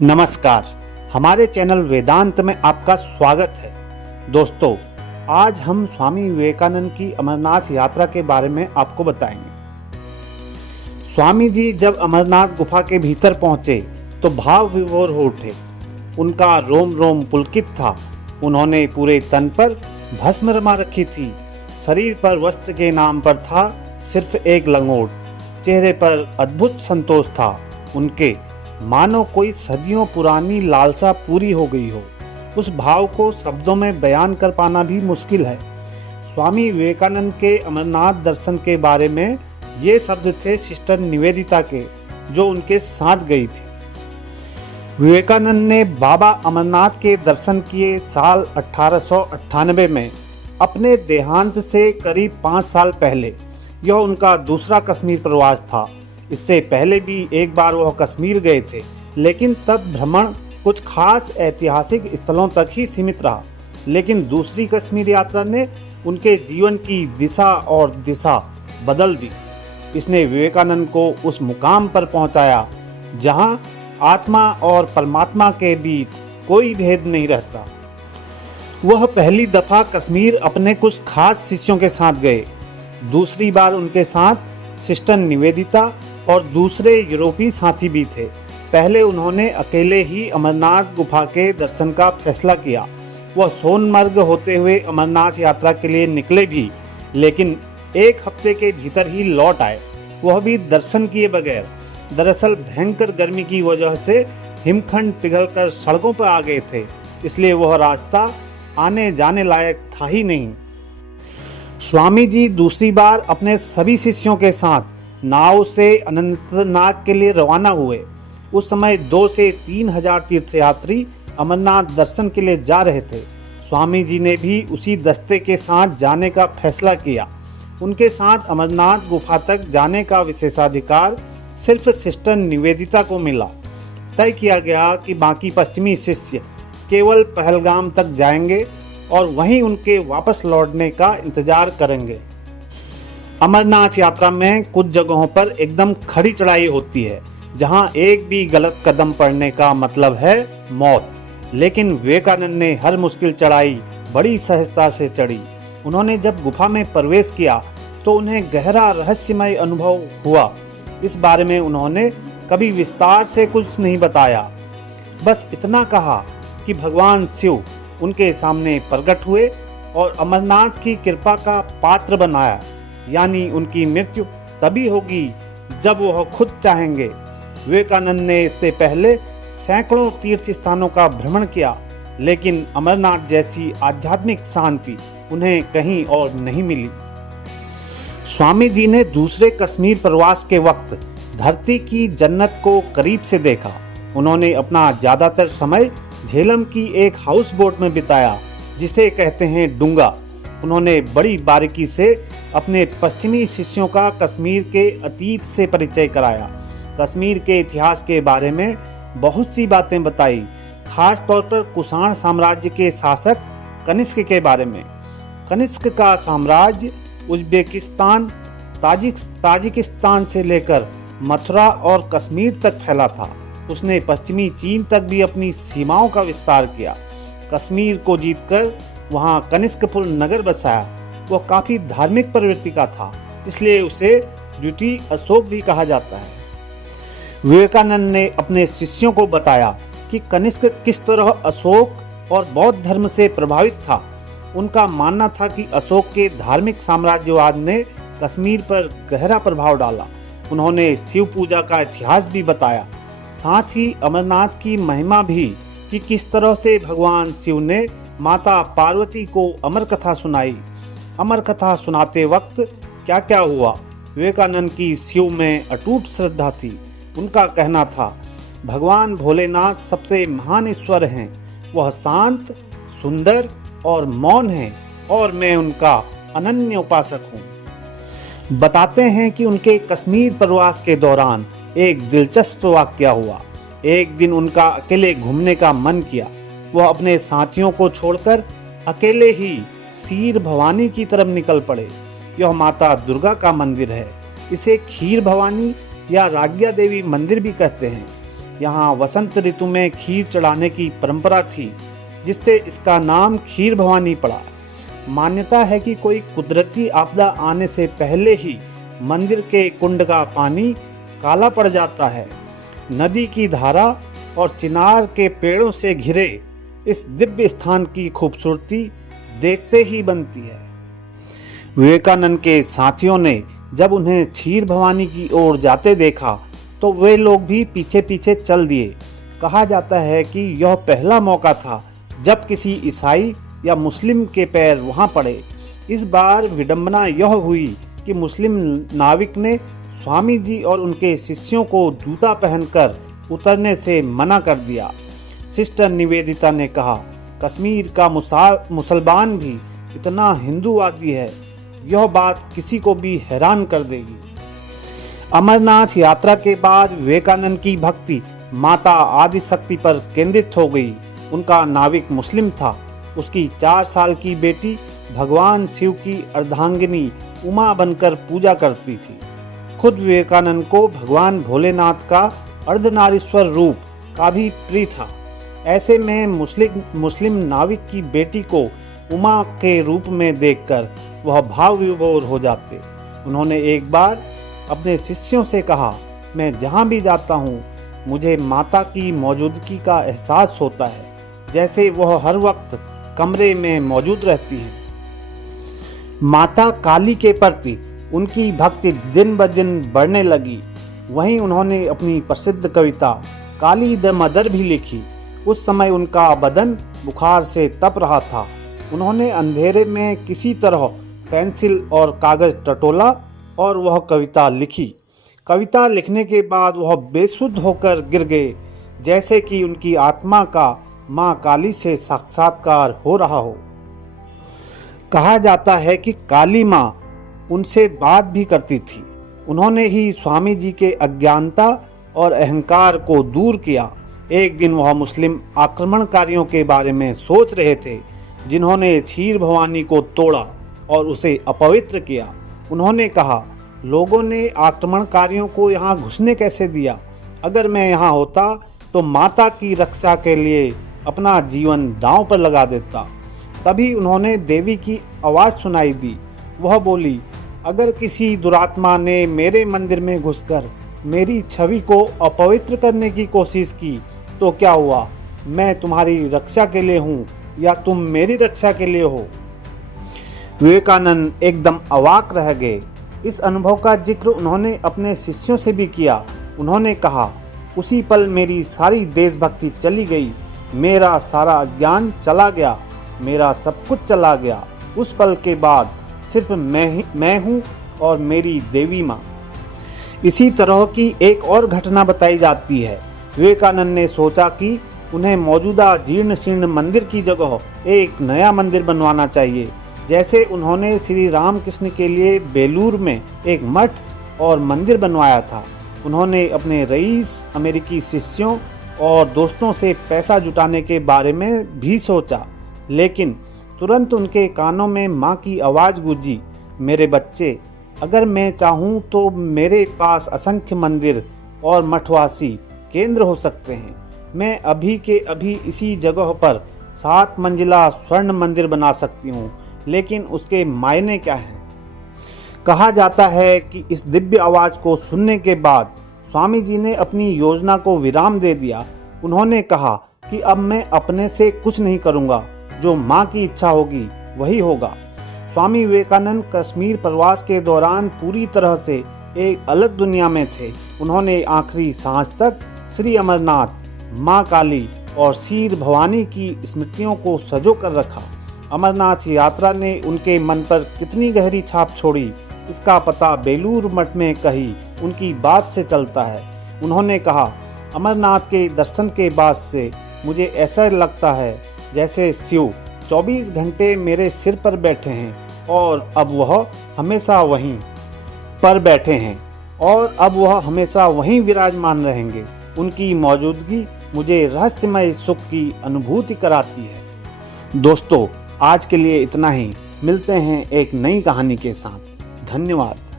नमस्कार। हमारे चैनल वेदांत में आपका स्वागत है। दोस्तों, आज हम स्वामी विवेकानंद की अमरनाथ यात्रा के बारे में आपको बताएंगे। स्वामी जी जब अमरनाथ गुफा के भीतर पहुंचे तो भाव विभोर हो उठे। उनका रोम रोम पुलकित था। उन्होंने पूरे तन पर भस्म रमा रखी थी। शरीर पर वस्त्र के नाम पर था सिर्फ एक लंगोट। चेहरे पर अद्भुत संतोष था। उनके मानो कोई सदियों पुरानी लालसा पूरी हो गई हो। उस भाव को शब्दों में बयान कर पाना भी मुश्किल है। स्वामी विवेकानंद के अमरनाथ दर्शन के बारे में ये शब्द थे सिस्टर निवेदिता के, जो उनके साथ गई थी। विवेकानंद ने बाबा अमरनाथ के दर्शन किए साल 1898 में, अपने देहांत से करीब 5 साल पहले। यह उनका दूसरा कश्मीर प्रवास था। इससे पहले भी एक बार वह कश्मीर गए थे, लेकिन तब भ्रमण कुछ खास ऐतिहासिक स्थलों तक ही सीमित रहा। लेकिन दूसरी कश्मीर यात्रा ने उनके जीवन की दिशा बदल दी। इसने विवेकानंद को उस मुकाम पर पहुंचाया जहां आत्मा और परमात्मा के बीच कोई भेद नहीं रहता। वह पहली दफा कश्मीर अपने कुछ खास शिष्यों के साथ गए। दूसरी बार उनके साथ सिस्टर निवेदिता और दूसरे यूरोपीय साथी भी थे। पहले उन्होंने अकेले ही अमरनाथ गुफा के दर्शन का फैसला किया। वह सोनमर्ग होते हुए अमरनाथ यात्रा के लिए निकले भी, लेकिन 1 हफ्ते के भीतर ही लौट आए, वह भी दर्शन किए बगैर। दरअसल भयंकर गर्मी की वजह से हिमखंड पिघलकर सड़कों पर आ गए थे, इसलिए वह रास्ता आने जाने लायक था ही नहीं। स्वामी जी दूसरी बार अपने सभी शिष्यों के साथ नाव से अनंतनाग के लिए रवाना हुए। उस समय 2 से 3 हजार तीर्थयात्री अमरनाथ दर्शन के लिए जा रहे थे। स्वामी जी ने भी उसी दस्ते के साथ जाने का फैसला किया। उनके साथ अमरनाथ गुफा तक जाने का विशेषाधिकार सिर्फ सिस्टर निवेदिता को मिला। तय किया गया कि बाकी पश्चिमी शिष्य केवल पहलगाम तक जाएंगे और वहीं उनके वापस लौटने का इंतजार करेंगे। अमरनाथ यात्रा में कुछ जगहों पर एकदम खड़ी चढ़ाई होती है, जहां एक भी गलत कदम पड़ने का मतलब है मौत। लेकिन विवेकानंद ने हर मुश्किल चढ़ाई बड़ी सहजता से चढ़ी। उन्होंने जब गुफा में प्रवेश किया तो उन्हें गहरा रहस्यमय अनुभव हुआ। इस बारे में उन्होंने कभी विस्तार से कुछ नहीं बताया। बस इतना कहा कि भगवान शिव उनके सामने प्रकट हुए और अमरनाथ की कृपा का पात्र बनाया। यानी उनकी मृत्यु तभी होगी जब वह खुद चाहेंगे। विवेकानंद ने इससे पहले सैकड़ों तीर्थ स्थानों का भ्रमण किया, लेकिन अमरनाथ जैसी आध्यात्मिक शांति उन्हें कहीं और नहीं मिली। स्वामी जी ने दूसरे कश्मीर प्रवास के वक्त धरती की जन्नत को करीब से देखा। उन्होंने अपना ज्यादातर समय झेलम की एक हाउस बोट में बिताया, जिसे कहते हैं डूंगा। उन्होंने बड़ी बारीकी से अपने पश्चिमी शिष्यों का कश्मीर के अतीत से परिचय कराया। कश्मीर के इतिहास के बारे में बहुत सी बातें बताई, खास तौर पर कुषाण साम्राज्य के शासक कनिष्क के बारे में। कनिष्क का साम्राज्य उज्बेकिस्तान, ताजिकिस्तान से लेकर मथुरा और कश्मीर तक फैला था। उसने पश्चिमी चीन तक भी अपनी सीमाओं का विस्तार किया। कश्मीर को जीतकर वहां कनिष्कपुर नगर बसाया। वह काफी धार्मिक प्रवृत्ति का था, इसलिए उसे द्वितीय अशोक भी कहा जाता है। विवेकानंद ने अपने शिष्यों को बताया कि कनिष्क किस तरह अशोक और बौद्ध धर्म से प्रभावित था। उनका मानना था कि अशोक के धार्मिक साम्राज्यवाद ने कश्मीर पर गहरा प्रभाव डाला। उन्होंने शिव पूजा का इतिहास भी बताया, साथ ही अमरनाथ की महिमा भी, कि किस तरह से भगवान शिव ने माता पार्वती को अमर कथा सुनाई। अमर कथा सुनाते वक्त क्या क्या हुआ। विवेकानंद की शिव में अटूट श्रद्धा थी। उनका कहना था, भगवान भोलेनाथ सबसे महान ईश्वर हैं। वह शांत, सुंदर और मौन हैं और मैं उनका अनन्य उपासक हूँ। बताते हैं कि उनके कश्मीर प्रवास के दौरान एक दिलचस्प वाकया हुआ। एक दिन उनका अकेले घूमने का मन किया। वह अपने साथियों को छोड़कर अकेले ही क्षीर भवानी की तरफ निकल पड़े। यह माता दुर्गा का मंदिर है। इसे क्षीर भवानी या राज्ञा देवी मंदिर भी कहते हैं। यहाँ वसंत ऋतु में खीर चढ़ाने की परंपरा थी, जिससे इसका नाम खीर भवानी पड़ा। मान्यता है कि कोई कुदरती आपदा आने से पहले ही मंदिर के कुंड का पानी काला पड़ जाता है। नदी की धारा और चिनार के पेड़ों से घिरे इस दिव्य स्थान की खूबसूरती देखते ही बनती है। विवेकानंद के साथियों ने जब उन्हें क्षीर भवानी की ओर जाते देखा तो वे लोग भी पीछे पीछे चल दिए। कहा जाता है कि यह पहला मौका था जब किसी ईसाई या मुस्लिम के पैर वहां पड़े। इस बार विडंबना यह हुई कि मुस्लिम नाविक ने स्वामी जी और उनके शिष्यों को जूता पहनकर उतरने से मना कर दिया। सिस्टर निवेदिता ने कहा, कश्मीर का मुसलमान भी इतना हिंदूवादी है, यह बात किसी को भी हैरान कर देगी। अमरनाथ यात्रा के बाद विवेकानंद की भक्ति माता आदिशक्ति पर केंद्रित हो गई। उनका नाविक मुस्लिम था। उसकी 4 साल की बेटी भगवान शिव की अर्धांगिनी उमा बनकर पूजा करती थी। खुद विवेकानंद को भगवान भोलेनाथ का अर्धनारीश्वर रूप का भी प्रिय था। ऐसे में मुस्लिम नाविक की बेटी को उमा के रूप में देखकर वह भाव विभोर हो जाते। उन्होंने एक बार अपने शिष्यों से कहा, मैं जहाँ भी जाता हूँ मुझे माता की मौजूदगी का एहसास होता है, जैसे वह हर वक्त कमरे में मौजूद रहती हैं। माता काली के प्रति उनकी भक्ति दिन ब दिन बढ़ने लगी। वहीं उन्होंने अपनी प्रसिद्ध कविता काली द मदर भी लिखी। उस समय उनका बदन बुखार से तप रहा था। उन्होंने अंधेरे में किसी तरह पेंसिल और कागज टटोला और वह कविता लिखी। कविता लिखने के बाद वह बेसुध होकर गिर गए, जैसे कि उनकी आत्मा का माँ काली से साक्षात्कार हो रहा हो। कहा जाता है कि काली माँ उनसे बात भी करती थी। उन्होंने ही स्वामी जी के अज्ञानता और अहंकार को दूर किया। एक दिन वह मुस्लिम आक्रमणकारियों के बारे में सोच रहे थे, जिन्होंने क्षीर भवानी को तोड़ा और उसे अपवित्र किया। उन्होंने कहा, लोगों ने आक्रमणकारियों को यहाँ घुसने कैसे दिया? अगर मैं यहाँ होता तो माता की रक्षा के लिए अपना जीवन दांव पर लगा देता। तभी उन्होंने देवी की आवाज़ सुनाई दी। वह बोली, अगर किसी दुरात्मा ने मेरे मंदिर में घुसकर मेरी छवि को अपवित्र करने की कोशिश की तो क्या हुआ? मैं तुम्हारी रक्षा के लिए हूँ या तुम मेरी रक्षा के लिए हो? विवेकानंद एकदम अवाक रह गए। इस अनुभव का जिक्र उन्होंने अपने शिष्यों से भी किया। उन्होंने कहा, उसी पल मेरी सारी देशभक्ति चली गई, मेरा सारा अज्ञान चला गया, मेरा सब कुछ चला गया। उस पल के बाद सिर्फ मैं हूँ और मेरी देवी माँ। इसी तरह की एक और घटना बताई जाती है। विवेकानंद ने सोचा कि उन्हें मौजूदा जीर्ण शीर्ण मंदिर की जगह एक नया मंदिर बनवाना चाहिए। जैसे उन्होंने श्री रामकृष्ण के लिए बेलूर में एक मठ और मंदिर बनवाया था। उन्होंने अपने रईस अमेरिकी शिष्यों और दोस्तों से पैसा जुटाने के बारे में भी सोचा, लेकिन तुरंत उनके कानों में माँ की आवाज़ गूंजी, मेरे बच्चे, अगर मैं चाहूँ तो मेरे पास असंख्य मंदिर और मठवासी केंद्र हो सकते हैं। मैं अभी के अभी इसी जगह पर 7 मंजिला स्वर्ण मंदिर बना सकती हूँ, लेकिन उसके मायने क्या हैं? कहा जाता है कि इस दिव्य आवाज़ को सुनने के बाद स्वामी जी ने अपनी योजना को विराम दे दिया। उन्होंने कहा कि अब मैं अपने से कुछ नहीं करूँगा, जो माँ की इच्छा होगी वही होगा। स्वामी विवेकानंद कश्मीर प्रवास के दौरान पूरी तरह से एक अलग दुनिया में थे। उन्होंने आखिरी सांस तक श्री अमरनाथ, माँ काली और क्षीर भवानी की स्मृतियों को सजो कर रखा। अमरनाथ यात्रा ने उनके मन पर कितनी गहरी छाप छोड़ी, इसका पता बेलूर मठ में कही उनकी बात से चलता है। उन्होंने कहा, अमरनाथ के दर्शन के बाद से मुझे ऐसा लगता है जैसे शिव 24 घंटे मेरे सिर पर बैठे हैं और अब वह हमेशा वहीं पर बैठे हैं और अब वह हमेशा वहीं विराजमान रहेंगे। उनकी मौजूदगी मुझे रहस्यमय सुख की अनुभूति कराती है। दोस्तों, आज के लिए इतना ही। मिलते हैं एक नई कहानी के साथ। धन्यवाद।